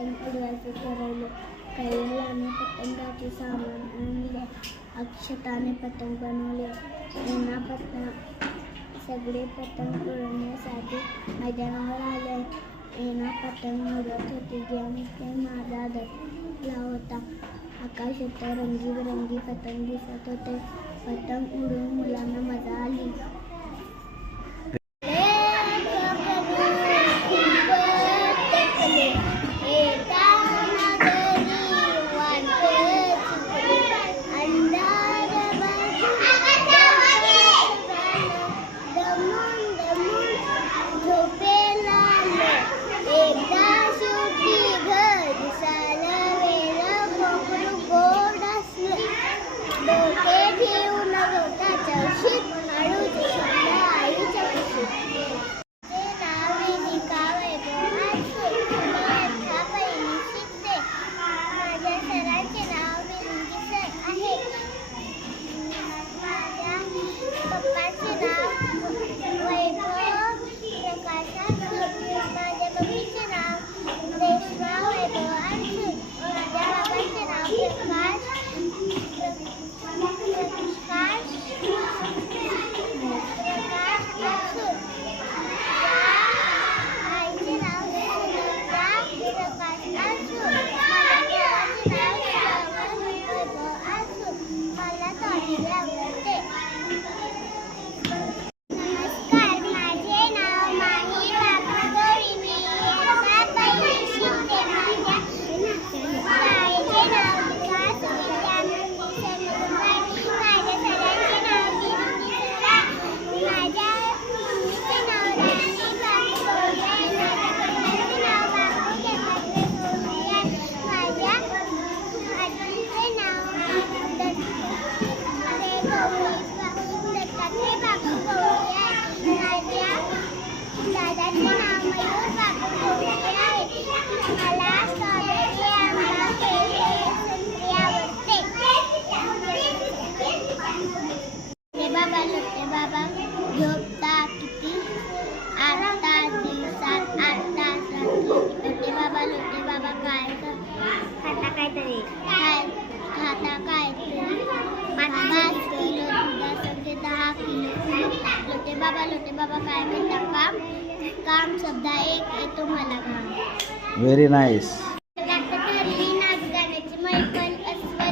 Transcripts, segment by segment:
पटकन उडवायचं ठरवलं. कैलाने पतंगाचे सामान आणले अक्षताने पतंग बनवले. पुन्हा पतंग. सगळे पतंग उडवण्यासाठी मैदानावर आले. एना पतंग उडत होती. ज्यामध्ये माझा दसला होता. आकाशात होतं रंगीबेरंगी पतंग दिसत होते. पतंग उडून मुलांना मजा आली. बाबा लोटे बाबा काय म्हणतात काम काम सुद्धा एक येतो मला काम व्हेरी नाईस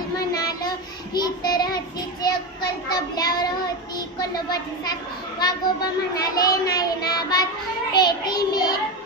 म्हणाल. अक्कल तबल्यावर वागोबा म्हणाले नाही ना बात पेटी मी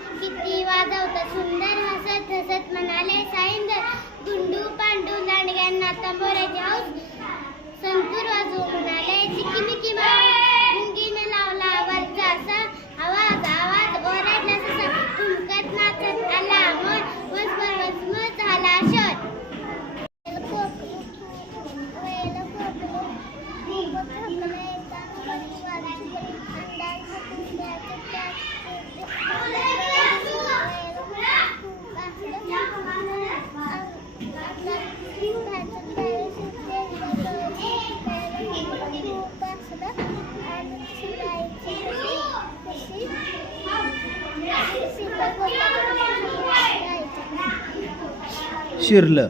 शिरलं.